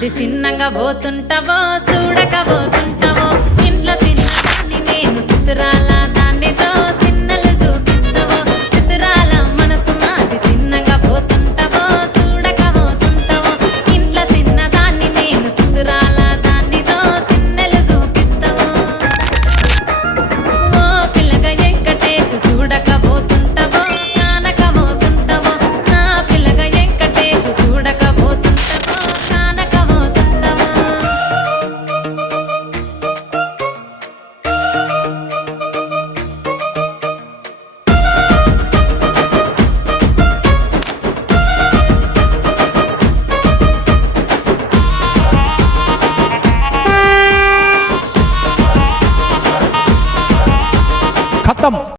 నాది చిన్నగా పోతుంటావో చూడక పోతుంటావో ఇంట్లో చిన్నదాన్ని నేను చిత్రాల దాన్నితో చిన్నలు చూపిస్తావో చిత్రాల మనసు నాది చిన్నగా పోతుంటావో చూడక పోతుంటావో ఇంట్లో చిన్నదాన్ని నేను చిత్రాల దాన్నితో చిన్నలు చూపిస్తావో ఓ పిల్లగా వెంకటేశు చూడక పోతుంటావో కానక పోతుంటావో నా పిల్లగా వెంకటేశు చూడక పోతుంటావో కానక పోతుంటావో खत्म।